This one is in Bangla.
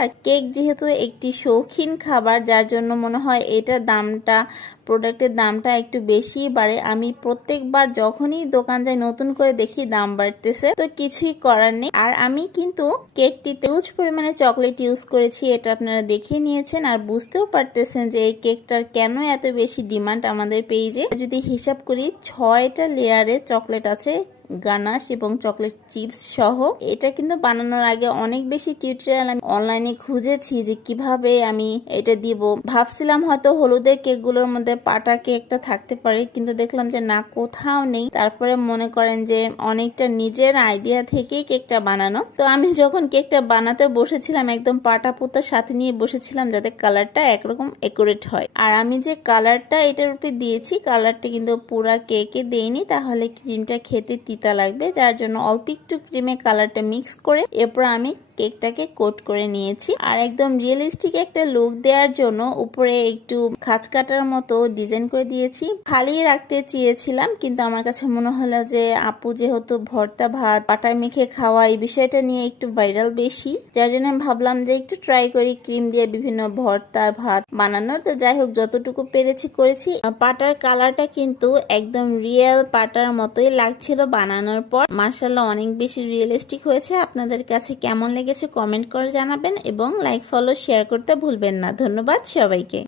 আর কেক যেহেতু একটি শৌখিন খাবার, যার জন্য মনে হয় এটা প্রোডাক্টের দামটা একটু বেশি বাড়ে। আমি প্রত্যেকবার যখনই দোকান যাই নতুন করে দেখি দাম বাড়তেছে, তো কিছুই করার নেই। আর আমি কিন্তু কেকটিতে হিউজ পরিমাণে চকলেট ইউজ করেছি, এটা আপনারা দেখে নিয়েছেন আর বুঝতেও পারতেছেন যে এই কেকটার কেন এত বেশি ডিমান্ড আমাদের পেজে। যদি হিসাব করি 6টা লেয়ারে চকলেট আছে, গানাশ এবং চকলেট চিপস সহ। এটা কিন্তু বানানোর আগে অনেক বেশি টিউটোরিয়াল আমি অনলাইনে খুঁজেছি যে কিভাবে আমি এটা দিব। ভাবছিলাম হয়তো হলুদের কেকগুলোর মধ্যে পাটা কেকটা থাকতে পারে, কিন্তু দেখলাম যে না, কোথাও নেই। তারপরে মনে করেন যে অনেকটা নিজের আইডিয়া থেকেই কেকটা বানানো। তো আমি যখন কেকটা বানাতে বসেছিলাম একদম পাটা পুতার সাথে নিয়ে বসেছিলাম যাতে কালারটা একরকম একুরেট হয়। আর আমি যে কালারটা এটার উপরে দিয়েছি, কালারটা কিন্তু পুরা কেকে দেইনি, তাহলে ক্রিমটা খেতে তিতা লাগবে। যার জন্য অল্প একটু ক্রিমে কালারটা মিক্স করে এরপর আমি কেকটাকে কোট করে নিয়েছি। আর একদম রিয়েলিস্টিক একটা লুক দেওয়ার জন্য উপরে একটু খাঁজ কাটার মতো ডিজাইন করে দিয়েছি। খালি রাখতে চেয়েছিলাম, কিন্তু আমার কাছে মনে হলো যে আপু যেহেতু ভর্তা ভাত পাটায় মেখে খাওয়া এই বিষয়টা নিয়ে একটু ভাইরাল বেশি, যার জন্য ভাবলাম যে একটু ট্রাই করি ক্রিম দিয়ে বিভিন্ন ভর্তা ভাত বানানোর। তো যাই হোক, যতটুকু পেরেছি করেছি। পাটার কালারটা কিন্তু একদম রিয়েল পাটার মতোই লাগছিল বানানোর পর। মাশাআল্লাহ অনেক বেশি রিয়েলিস্টিক হয়েছে। আপনাদের কাছে কেমন লেগেছে কমেন্ট করে জানাবেন এবং লাইক ফলো শেয়ার করতে ভুলবেন না। ধন্যবাদ সবাইকে।